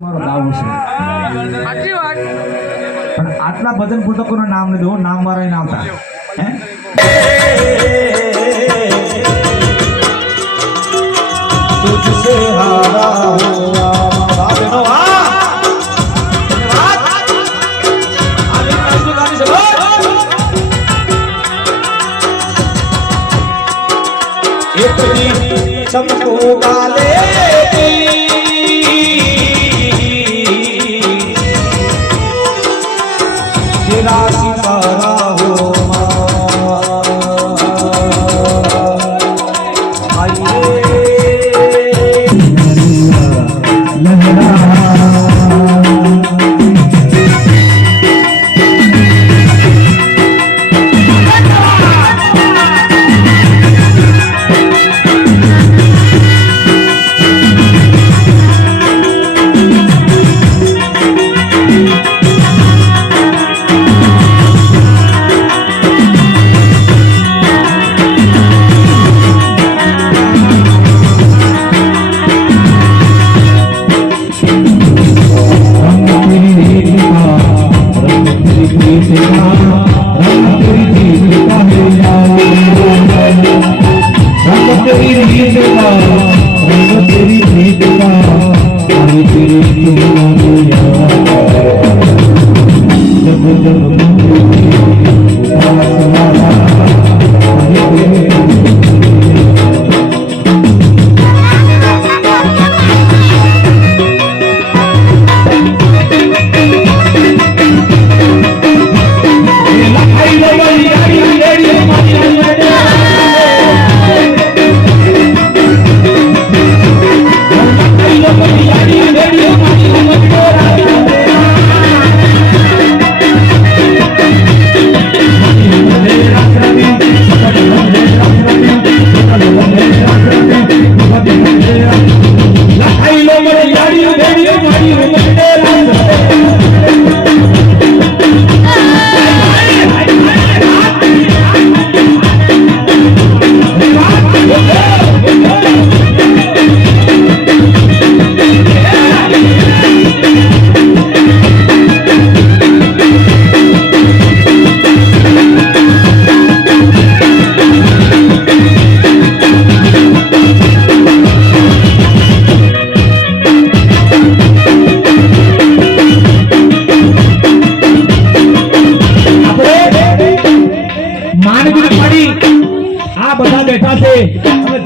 મારું ગાવું છે સાચી વાત. પણ આટલા ભજન પુસ્તકોનું નામ લીધું, નામ મારા નામ હતા હે तुझसे हारा हुआ बाबनो आ धन्यवाद आगे कैसे गाने से एक दिन सबको गाले तेरा सितारा हो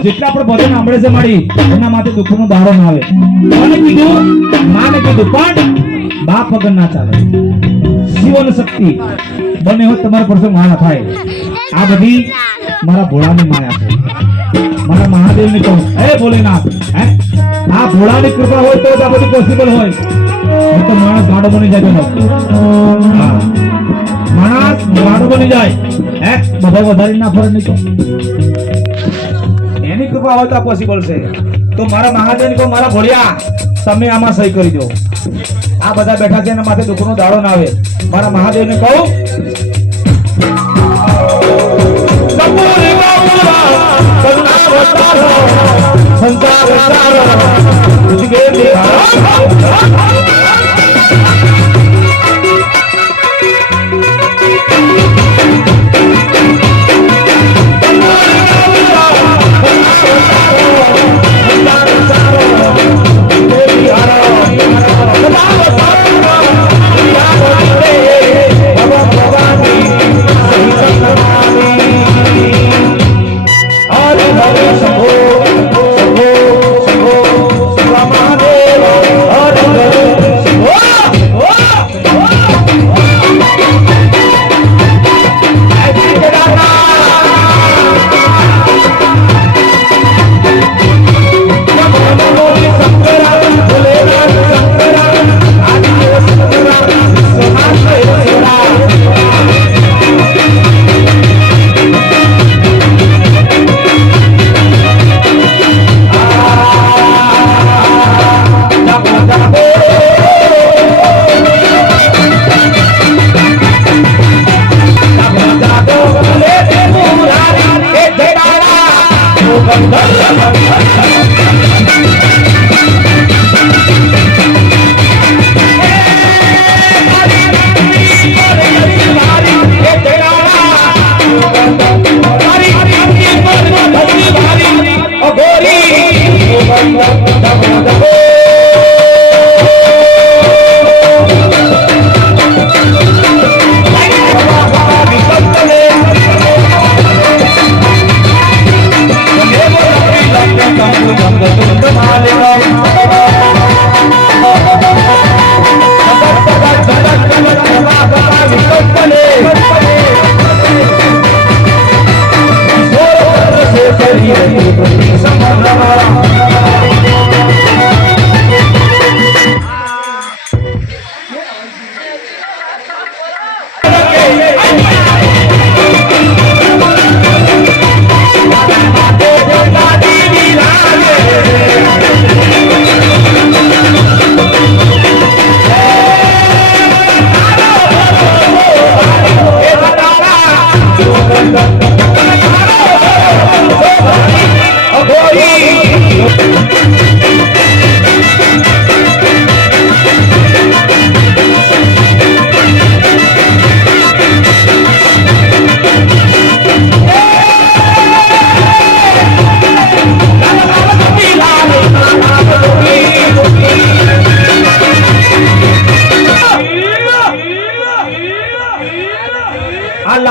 જેટલા પણ ભજન સાંભળે છે મારી એના માટે દુઃખનો દારો ના આવે. મને કીધું માને કીધું પણ બાપ વગર ના ચાલે. શિવ શક્તિ બને હોય તમારા પ્રસંગ માણા થાય. આ બધી મારા ભોળાની માયા છે. મારા મહાદેવની કહું હે ભોલેનાથ હે આ ભોળાની કૃપા હોય તો આ બધું પોસિબલ હોય. નહીં તો માણસ ગાડો બની જાય. માણસ ગાડો બની જાય હે બધા વધારી ના ફરક નહીં તો એની કૃપા હોય તો પોસિબલ છે. તો મારા મહાદેવની કહો મારા ભોળિયા તમે આમાં સહી કરી દો. આ બધા બેઠા છે એના માથે દુઃખનો દાડો ના આવે. મારા મહાદેવને કહું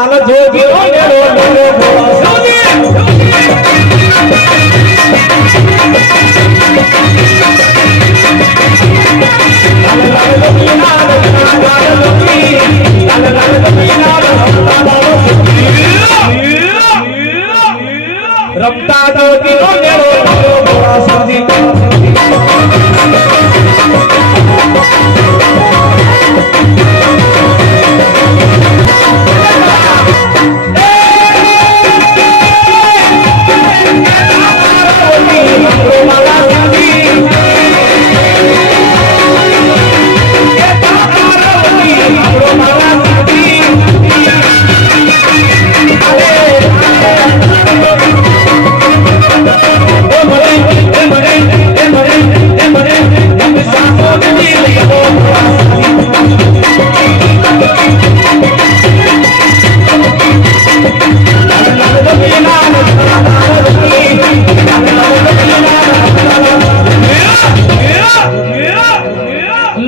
લાલ જોગી નો મેળો ડોલો ભોળો જોગી રમતા જોગી નો મેળો ડોલો ભોળો જોગી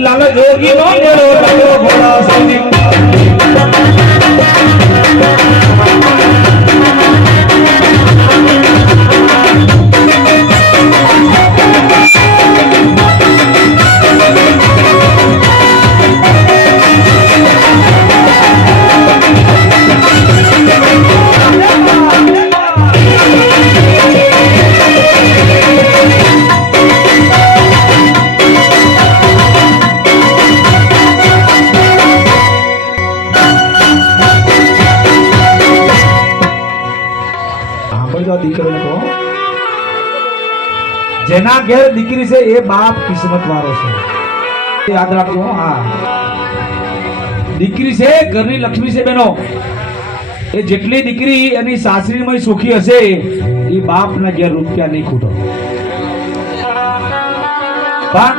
લાલ જોગી નો મેળો ડોલો ભોળો જોગી દીકરીને કહો જેના ઘેર દીકરી છે એ બાપ કિસ્મત વાળો છે યાદ રાખજો હા દીકરી છે ઘરની લક્ષ્મી છે બેનો એ જેટલી દીકરી એની સાસરીમાં સુખી હશે એ બાપના ઘેર રૂપિયા નહીં ખૂટો પણ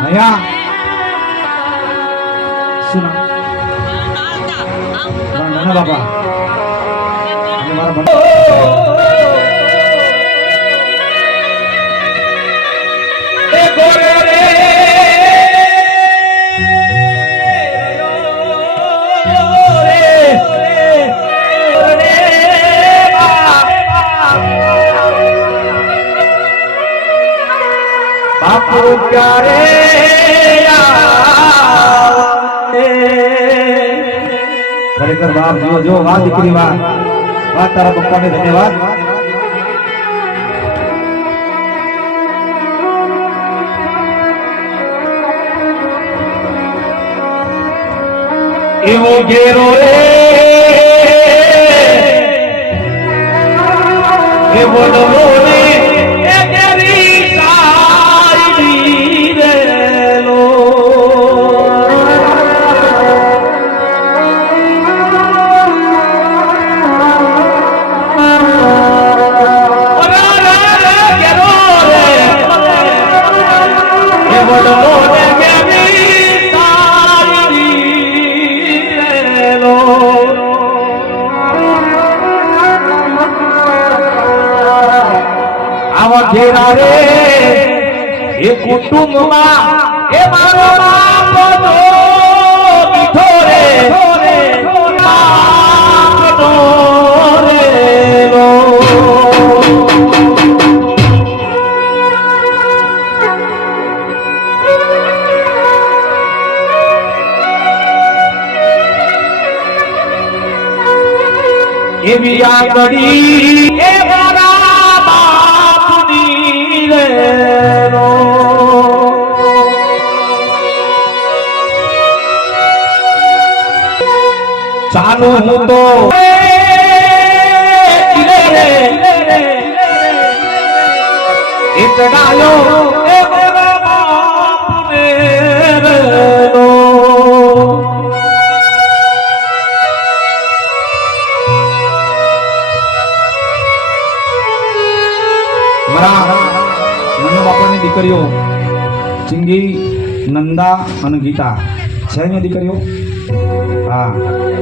અહીંયા શું નામ નાના બાપા બાપુ પ્યારે ખરેખર બાપ જો વાત દીકરી વાત તારા પપ્પાને ધન્યવાદ એવો ઘેરો રે એવો ડરો રે એ ઘેરી સારી રેલો ઘેરા રે એ કુટુંબમાં એ મારો બાપ તો મીઠો રે બાપનો રેલો એવી આંગળી એ મારા બાપની રેલો ચાલો હું તો ચડાયો એ મારા બાપને રેલો નંદા બાપાની દીકરીઓ ચિંગી નંદા અને ગીતા છે અહીંયા દીકરીઓ હા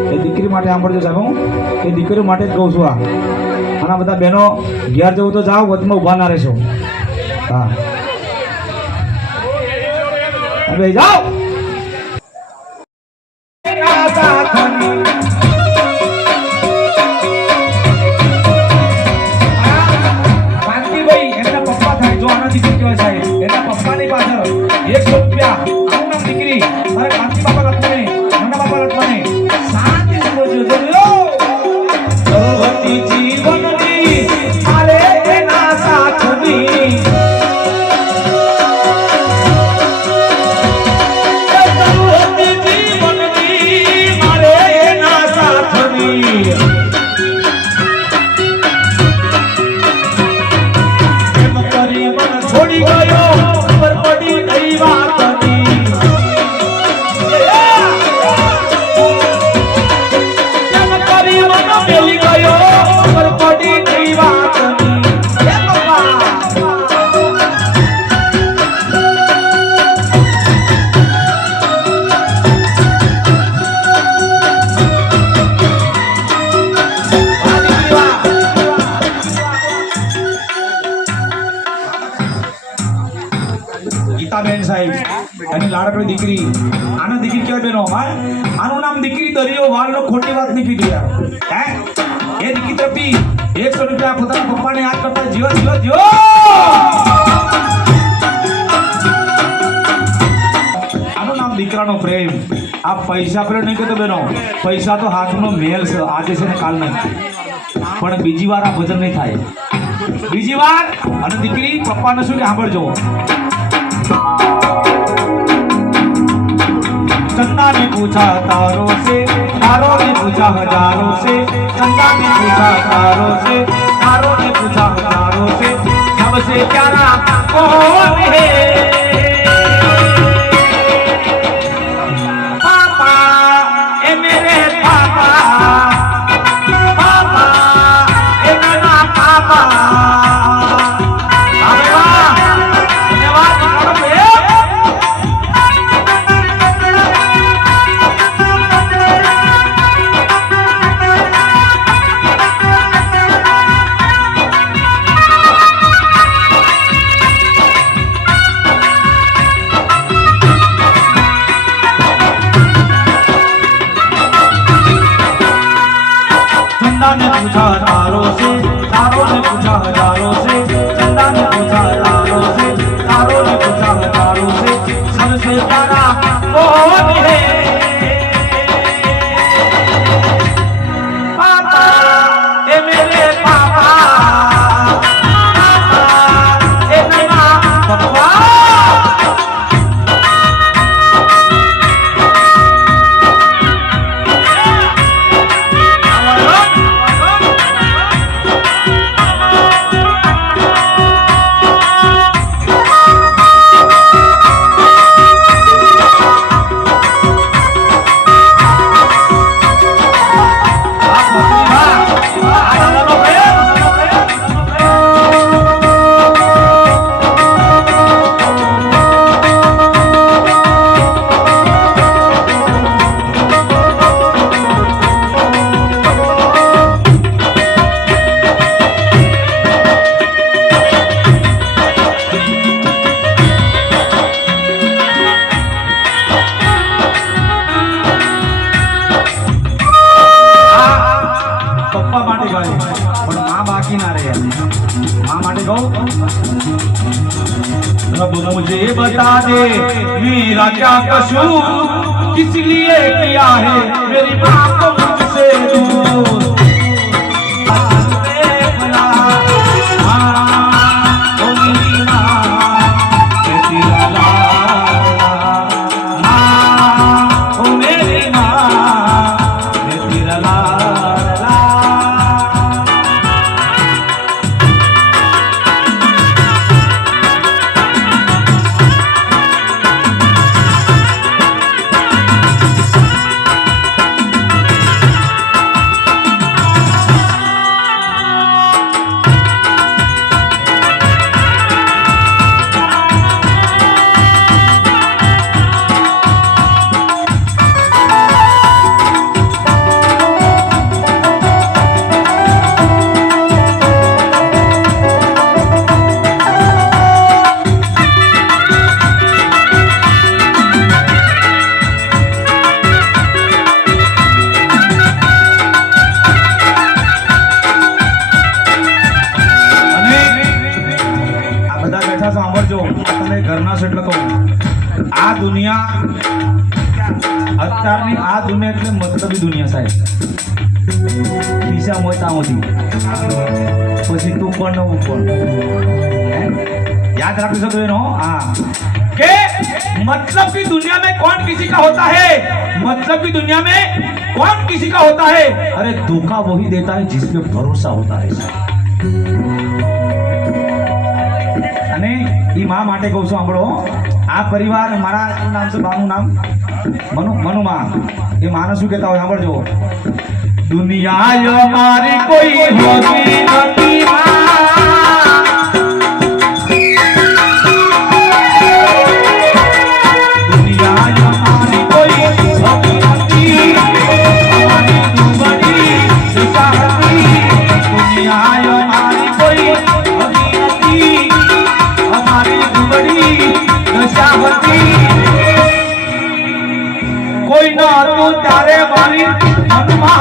એ દીકરી માટે સાંભળજો સાહેબ એ દીકરીઓ માટે જ કહું છું આ અને આ બધા બહેનો ઘેર જવું તો જાઓ વચમાં ઊભા ના રહેશો હા હવે જાઓ રૂપિયા આનું નામ દીકરી મારે કાંતિ બાપા લખવાને નાના બાપા લખવાને શાંતિ સમજો જોયો સર્વતી જીવનની મારે એના સાથની સર્વતી જીવનની મારે એના સાથની છોડી ગયો પર પડી કઈ વાતની એમ કરી મન મેલી ગયો પર પડી કઈ વાતની હે બાપા ગીતાબેન સાહેબ એની લાડકડી દીકરી આના દીકરી કહેવાય બેનો આનું નામ દીકરી દરિયો વાળનો ખોટી વાત નહીં કીધી યાર હે એ દીકરી તરફથી 100 રૂપિયા પોતાના પપ્પાને યાદ કરતા જીવો જીવો જીવો આનું નામ દીકરાનો પ્રેમ આ પૈસા પ્રેમ નહીં કહેતો બેનો પૈસા તો હાથનો મેલ છે આજે છે ને કાલ નહીં પણ બીજી વાર આ ભજન નહીં થાય બીજી વાર અને દીકરી પપ્પાને શું કે સાંભળજો चंदा ने पूछा तारों से तारों ने पूछा हजारों से चंदा ने पूछा तारों से तारों ने पूछा हजारों से सबसे प्यारा कौन है पापा ए मेरे पापा पापा ए मेरा पापा चंदा ने पूछा तारों से तारों ने पूछा हजारों से चंदा ने पूछा तारों से तारों ने पूछा हजारों से सबसे प्यारा कौन है पापा ए मेरे पापा पापा ए मेरा पापा रब मुझे बता दे मेरा क्या कसूर किस लिए किया है मेरी माँ को मुझसे दूर દુનિયા અત્યારની આ દુનિયા એટલે મતલબી દુનિયા સાહેબ. પૈસા મોતાઓથી પછી તું પણ હું પણ હે? याद रख सकते हो हाँ के मतलब की दुनिया में कौन किसी का होता है मतलब की दुनिया में कौन किसी का होता है अरे धोखा वही देता है जिस पे भरोसा होता है અને ઈ માં માટે કહું છું સાંભળો આ પરિવાર મારા શું નામ છે બાનું નામ મનુમાં એ માને શું કહેતા હોય સાંભળજો દુનિયા યો મારી કોઈ હોતી નથી માં कोई ना तू तारे मारी मनुमा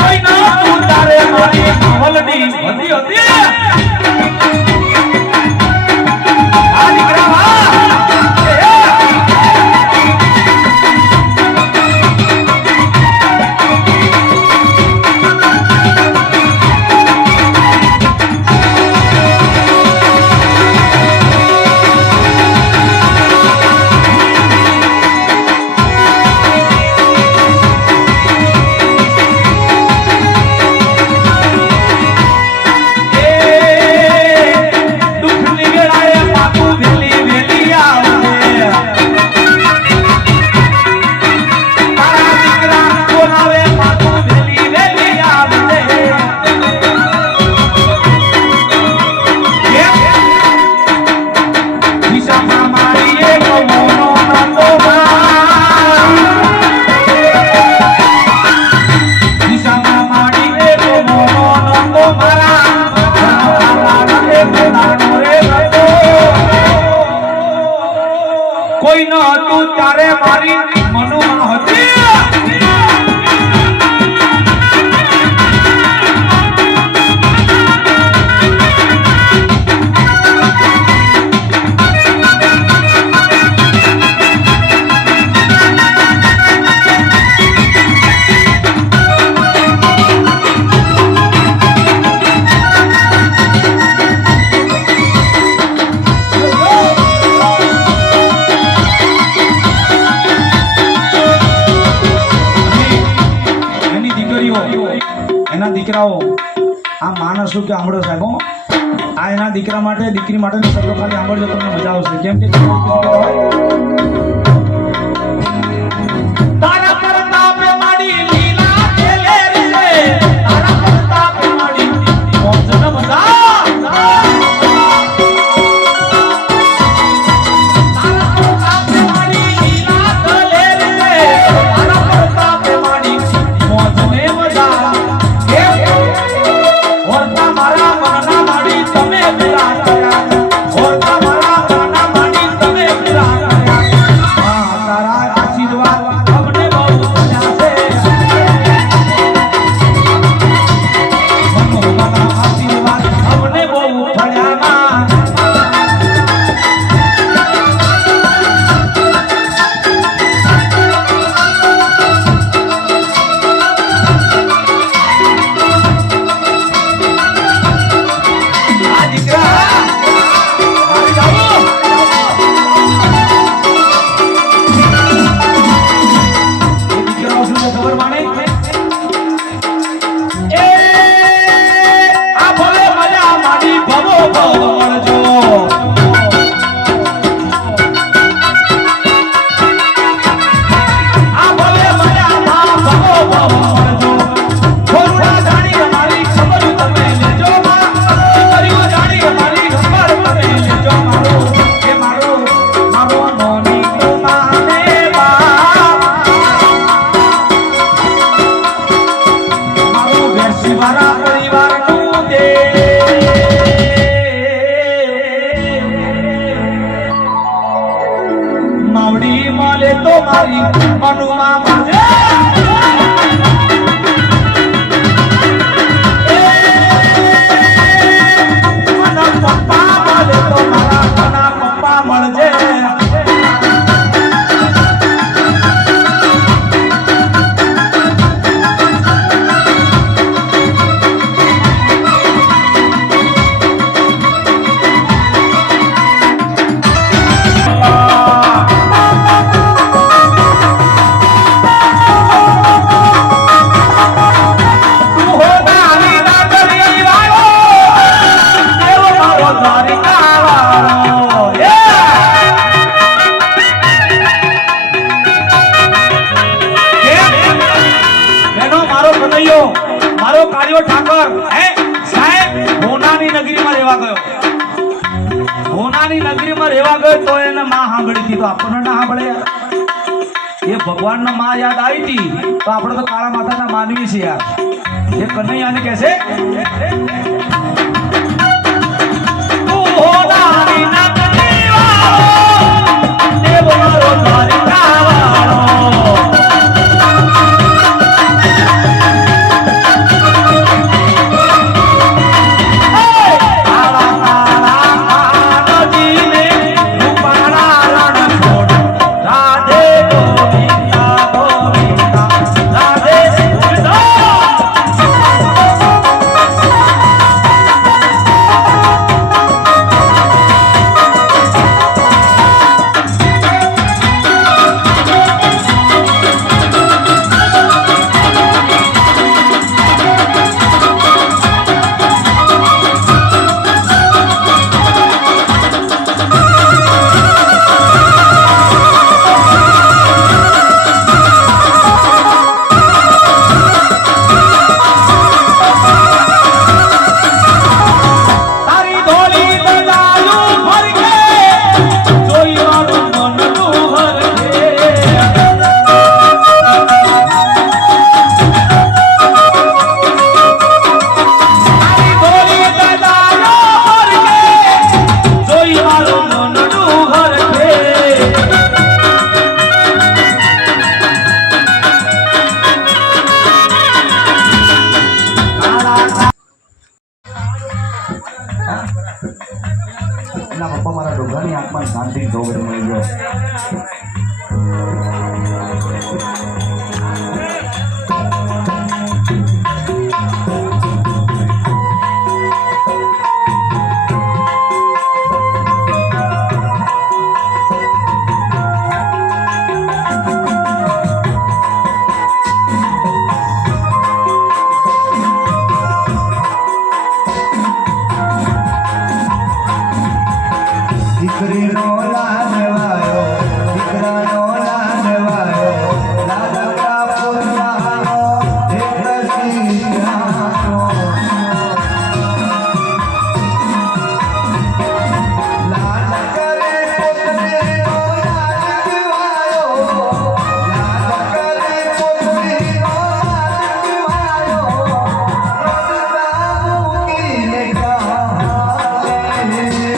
कोई ना तू तारे मारी मवलडी होती होती कोई न तू तारे मारी मनुमा होती એના દીકરાઓ આ માણસ શું કે સાંભળો સાહેબ આ એના દીકરા માટે દીકરી માટે શબ્દો ખાલી સાંભળજો તમને મજા આવશે કેમ કે તારા પ્રતાપે માડી લીલા ખેલે રે તારા પ્રતાપે માડી મોજન મજા માવડી મળે તો મારી મનુમાં માજે રહેવા ગયો, હોનાની નગરીમાં રહેવા ગયો તો એને માં સાંભળી હતી, તો આપણને ના સાંભળે યાર. એ ભગવાનના માં યાદ આવી હતી તો આપણે તો કાળા માતાના માનવી છે યાર. એ કનૈયાને કહે છે તું હોનાની નગરી વાળો, દેવ મારો દ્વારિકા વાળો. પપ્પા મારા ડોગાની આંખમાં શાંતિ જોવે મળી ગયો. દીકરીનો લાડવાયો, દીકરાનો લાડવાયો, લાડવા પોતાનો એક રસીયાનો. લાડ કરે પોતરીનો લાડવાયો, લાડ કરે પોતરીનો લાડવાયો, રડવા મૂકીને ગાય ગયો.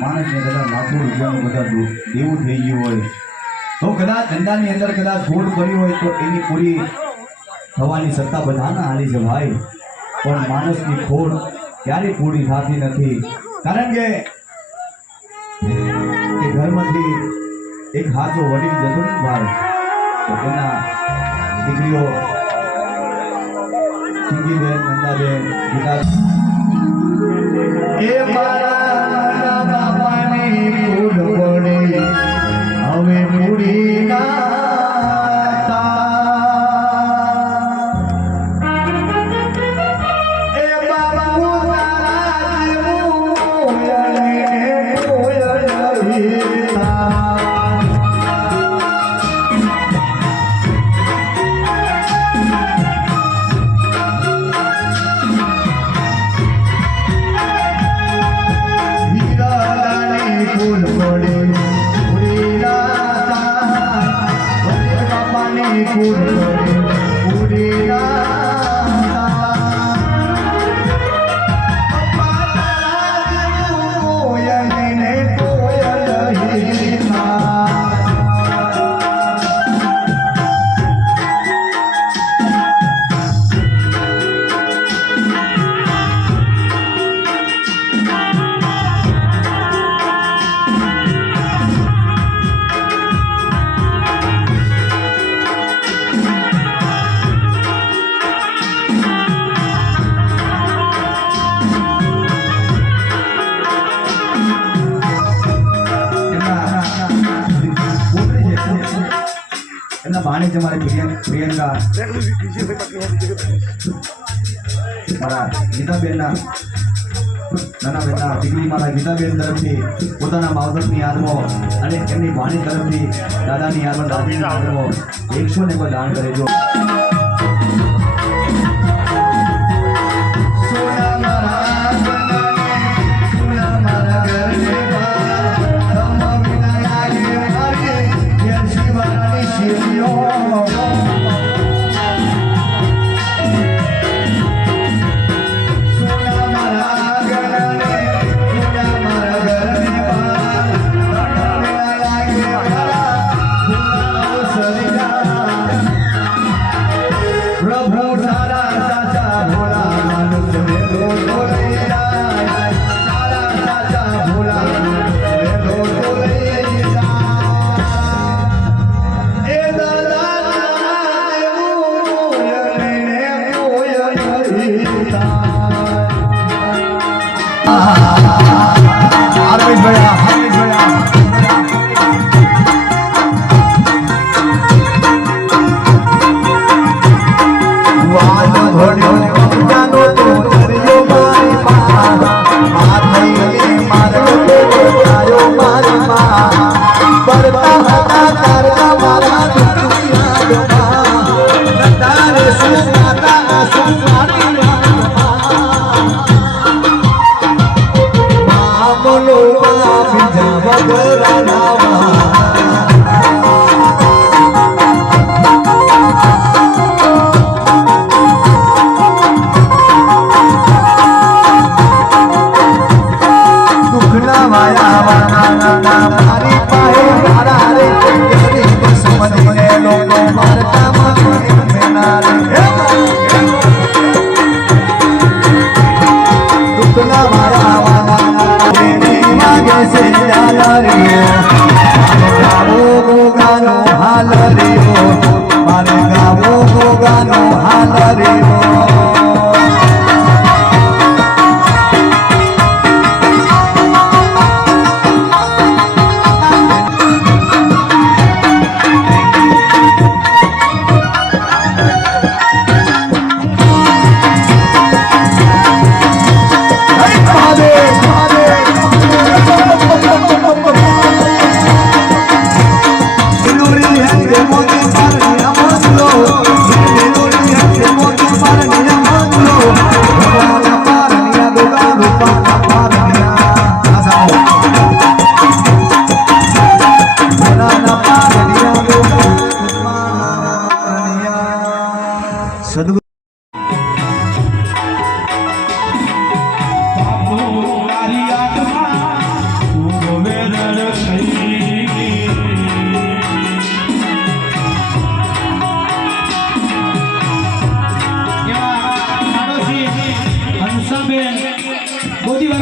માણસને કદાચ લાખો રૂપિયાનું બધા દેવું થઈ ગયું હોય તો કદાચ ધંધાની અંદર કદાચ ખોટ પડી હોય તો એની પૂરી થવાની સત્તા બધાને હાલી છે ભાઈ. પણ માણસની ખોટ ક્યારેય પૂરી થતી નથી. કારણ કે ઘરમાંથી એક હાથો વડીલ જતો ને ભાઈ તો એના દીકરીઓ ચિંગીબેન, નંદાબેન, વિકાસ એ મારા બાપાની ફૂલ પડે હવે પૂરી ના ભાણી છે મારી પ્રિયંકા મારા ગીતાબેનના નાના બેટા દીકરી મારા ગીતાબેન તરફથી પોતાના માવતરની યાદમાં અને એમની ભાણી તરફથી દાદાની યાદમાં દાદીની યાદમાં 100 ને દાન કરેજો.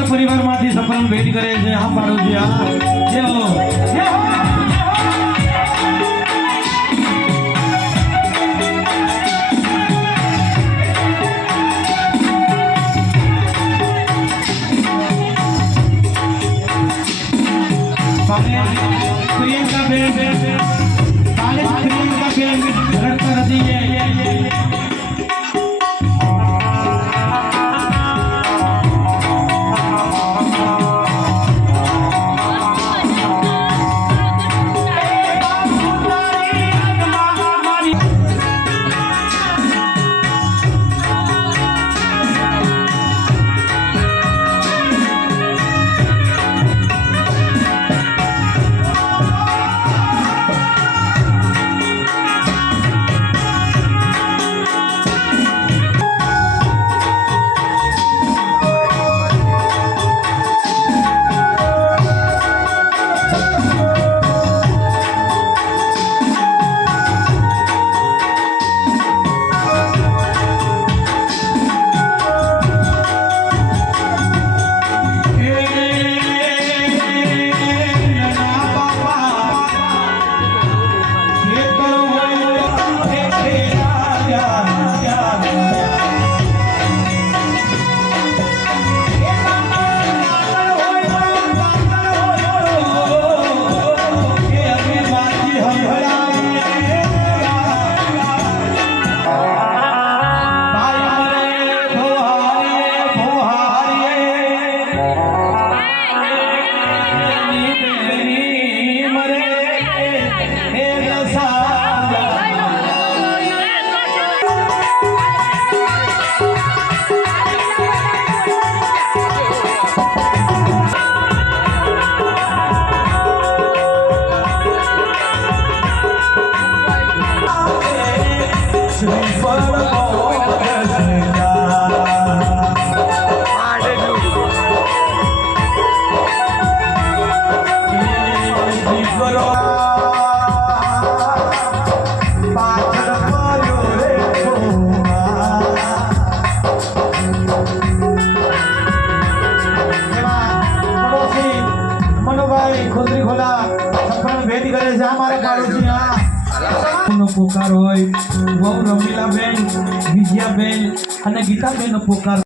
પરિવારમાંથી સફળ ભેટ કરે છે. હા પાડોશી હા જય હો જય હો. પ્રિયંકા બેન પ્રિયંકા બેન લડતા હતી. પાછળ પડ્યો રે ભોળા. પડોશી મનુભાઈ ખોદરી ખોલા સફરણ ભેટ કરે છે અમારા પાડોશી નો પોકાર હોય વહુ રમીલાબેન વિજયાબેન અને ગીતાબેન નો પોકાર